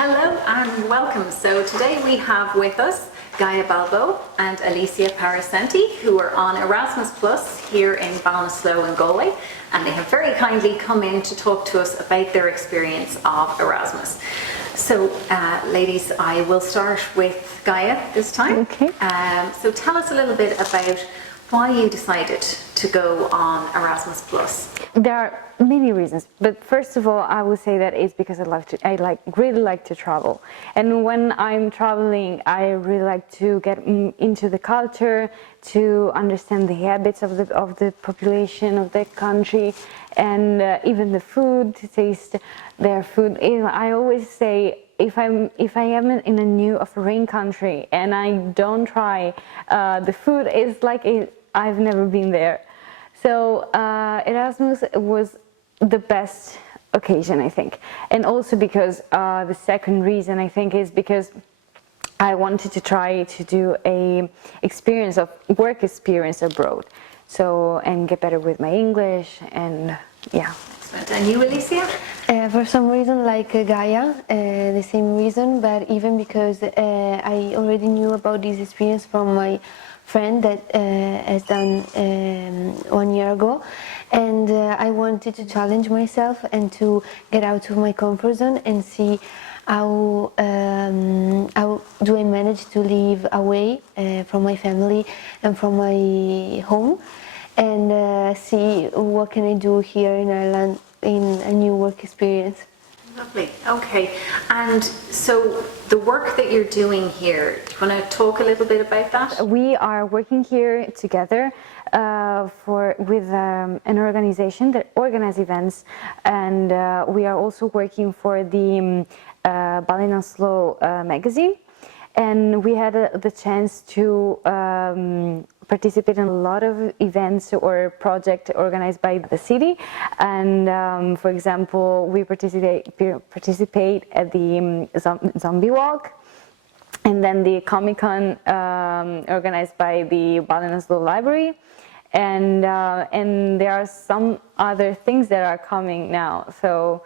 Hello and welcome. So today we have with us Gaia Balbo and Alessia Parissenti, who are on Erasmus Plus here in Ballinasloe in Galway, and they have very kindly come in to talk to us about their experience of Erasmus. So ladies, I will start with Gaia this time. Okay. So tell us a little bit about why you decided to go on Erasmus Plus. There are many reasons, but first of all, I would say that it's because I really like to travel, and when I'm traveling, I really like to get into the culture, to understand the habits of the population of the country, and even the food, to taste their food. I always say, if I am in a new or foreign country and I don't try the food, it's like I've never been there. So Erasmus was the best occasion, I think, and also because the second reason, I think, is because I wanted to try to do a work experience abroad, so, and get better with my English, and yeah. Excellent. And you, Alessia? For some reason, like Gaia, the same reason, but even because I already knew about this experience from my friend that has done 1 year ago, and I wanted to challenge myself and to get out of my comfort zone and see how do I manage to live away from my family and from my home, and see what can I do here in Ireland in a new work experience. Lovely. Okay. And so the work that you're doing here, do you want to talk a little bit about that? We are working here together with an organization that organizes events, and we are also working for the Ballinasloe magazine, and we had the chance to participate in a lot of events or projects organized by the city, and for example, we participate at the zombie walk, and then the Comic-Con organized by the Ballinasloe Library, and there are some other things that are coming now. So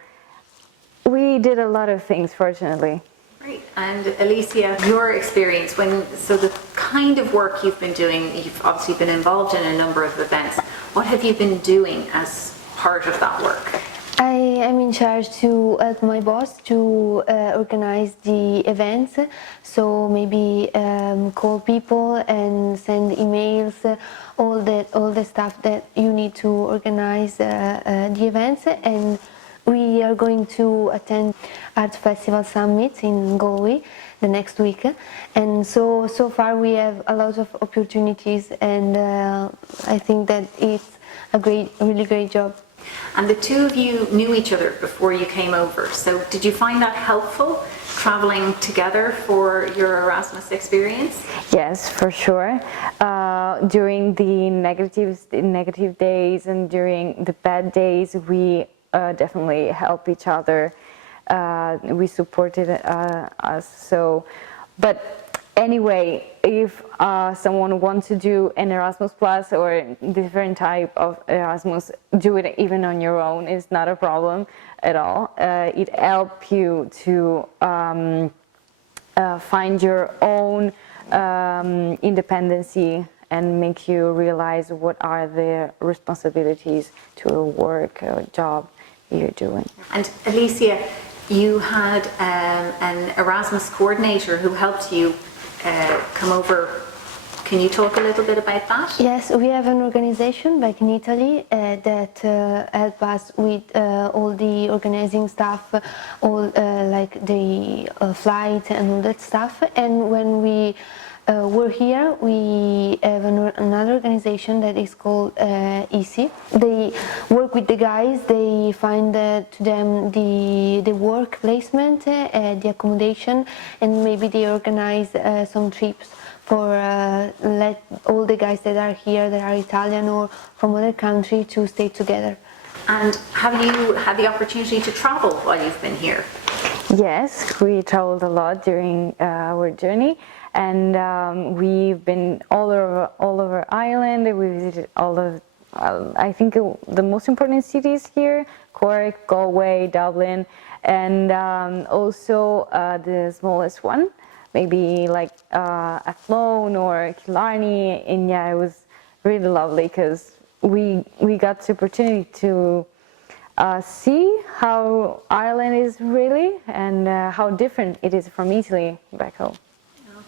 we did a lot of things, fortunately. Great. And Alessia, your experience, so the kind of work you've been doing, you've obviously been involved in a number of events. What have you been doing as part of that work? I am in charge to help my boss to organize the events, so maybe call people and send emails, all the stuff that you need to organize the events. And we are going to attend Art Festival Summit in Galway the next week, and so far we have a lot of opportunities, and I think that it's a really great job. And the two of you knew each other before you came over, so did you find that helpful, traveling together for your Erasmus experience? Yes, for sure. During the negative days and during the bad days, we definitely help each other. We supported us. So, but anyway, if someone wants to do an Erasmus Plus or different type of Erasmus, do it even on your own. It's not a problem at all. It helps you to find your own independency and make you realize what are the responsibilities to a work or job you're doing. And Alessia, you had an Erasmus Coordinator who helped you come over. Can you talk a little bit about that? Yes, we have an organization back in Italy that help us with all the organizing stuff, all like the flight and all that stuff. And when we were here, we have another organization that is called EASY. They work with the guys, they find to them the work placement, the accommodation, and maybe they organize some trips for let all the guys that are here, that are Italian or from other country, to stay together. And have you had the opportunity to travel while you've been here? Yes, we traveled a lot during our journey, and we've been all over Ireland. We visited all of I think the most important cities here: Cork, Galway, Dublin, and also the smallest one, maybe like Athlone or Killarney. And yeah, it was really lovely because we got the opportunity to see how Ireland is really, and how different it is from Italy back home.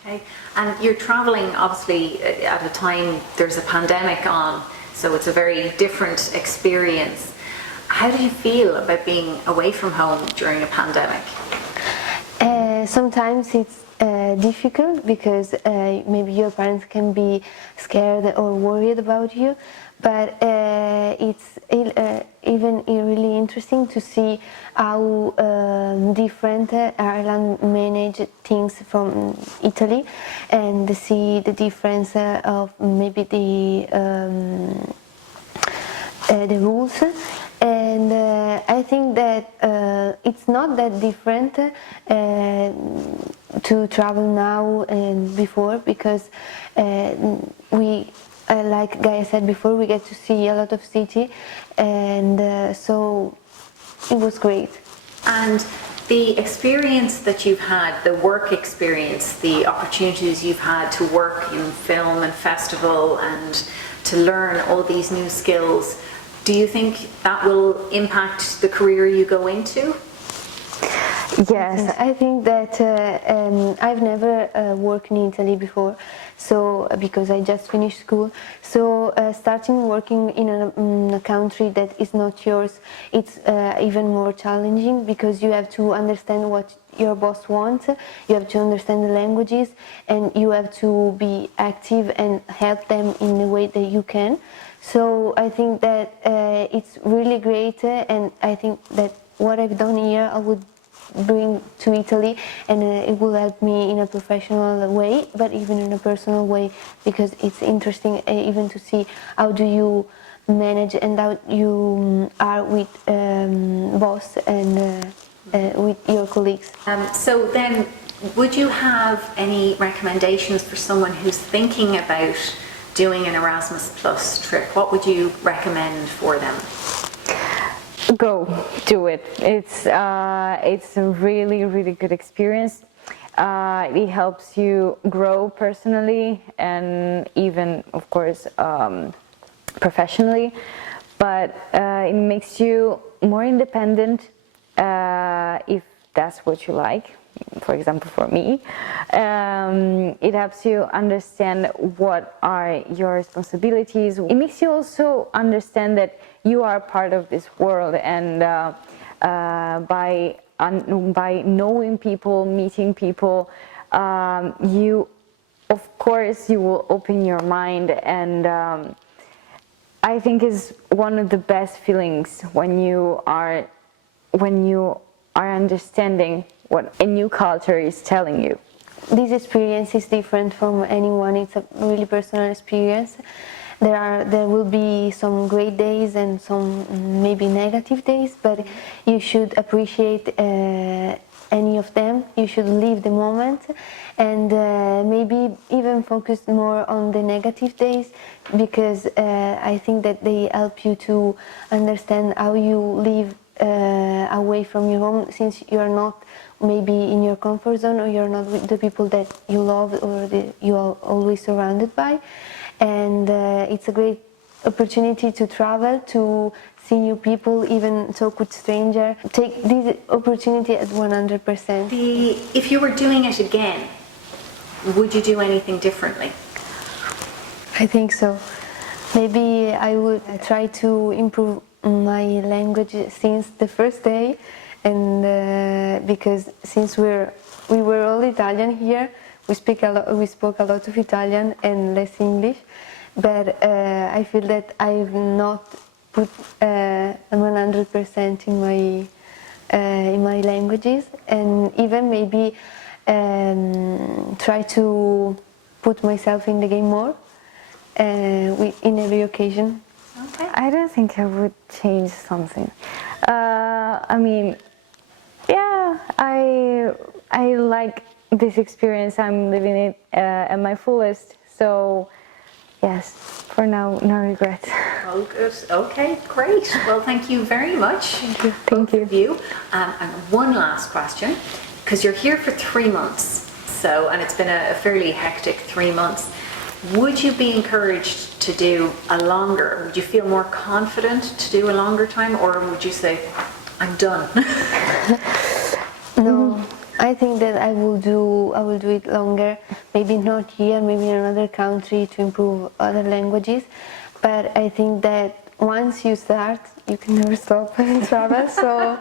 Okay, and you're traveling obviously at a time there's a pandemic on, so it's a very different experience. How do you feel about being away from home during a pandemic? Sometimes it's difficult because maybe your parents can be scared or worried about you, but it's even really interesting to see how different Ireland manage things from Italy, and to see the difference of maybe the rules. And I think that it's not that different to travel now and before, because we, like Gaia said before, we get to see a lot of city, and so it was great. And the experience that you've had, the work experience, the opportunities you've had to work in film and festival and to learn all these new skills, do you think that will impact the career you go into? Yes, I think that I've never worked in Italy before, so because I just finished school. So starting working in a country that is not yours, it's even more challenging, because you have to understand what your boss wants, you have to understand the languages, and you have to be active and help them in the way that you can. So I think that it's really great, and I think that what I've done here I would bring to Italy, and it will help me in a professional way, but even in a personal way, because it's interesting even to see how do you manage and how you are with boss and with your colleagues. So then, would you have any recommendations for someone who's thinking about doing an Erasmus Plus trip? What would you recommend for them? Go, do it. It's a really, really good experience. It helps you grow personally and even, of course, professionally. But it makes you more independent, if that's what you like. For example, for me, it helps you understand what are your responsibilities. It makes you also understand that you are part of this world, and by knowing people, meeting people, you, of course, you will open your mind, and I think is one of the best feelings when you are understanding what a new culture is telling you. This experience is different from anyone. It's a really personal experience. There will be some great days and some maybe negative days, but you should appreciate any of them. You should live the moment, and maybe even focus more on the negative days, because I think that they help you to understand how you live away from your home, since you're not maybe in your comfort zone, or you're not with the people that you love or you are always surrounded by. And it's a great opportunity to travel, to see new people, even talk with strangers. Take this opportunity at 100%. If you were doing it again, would you do anything differently? I think so. Maybe I would try to improve my language since the first day, and because since we were all Italian here, we spoke a lot of Italian and less English, but I feel that I've not put 100% in my languages, and even maybe try to put myself in the game more in every occasion. Okay. I don't think I would change something. I mean, yeah, I like this experience. I'm living it at my fullest. So Yes, for now, no regrets. Oh, good. Okay, great. Well, thank you very much. Thank you. Both of you. And one last question, because you're here for 3 months, so, and it's been a fairly hectic 3 months. Would you be encouraged to do a longer? Would you feel more confident to do a longer time, or would you say, I'm done? No, I think that I will do it longer. Maybe not here, maybe in another country to improve other languages. But I think that once you start, you can never stop and travel. So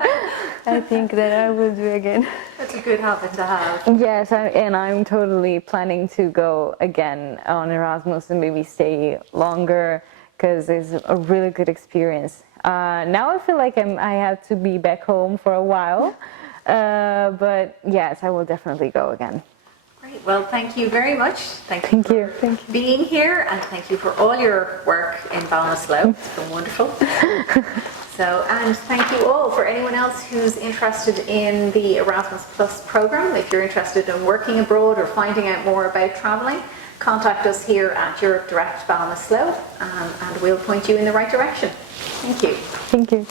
I think that I will do again. That's a good habit to have. Yes, and I'm totally planning to go again on Erasmus and maybe stay longer because it's a really good experience. Now I feel like I have to be back home for a while, but yes, I will definitely go again. Great. Well, thank you very much. Thank you for being here, and thank you for all your work in Ballinasloe. It's been wonderful. So, and thank you all. For anyone else who's interested in the Erasmus Plus program, if you're interested in working abroad or finding out more about travelling, contact us here at Europe Direct Ballinasloe, and we'll point you in the right direction. Thank you. Thank you.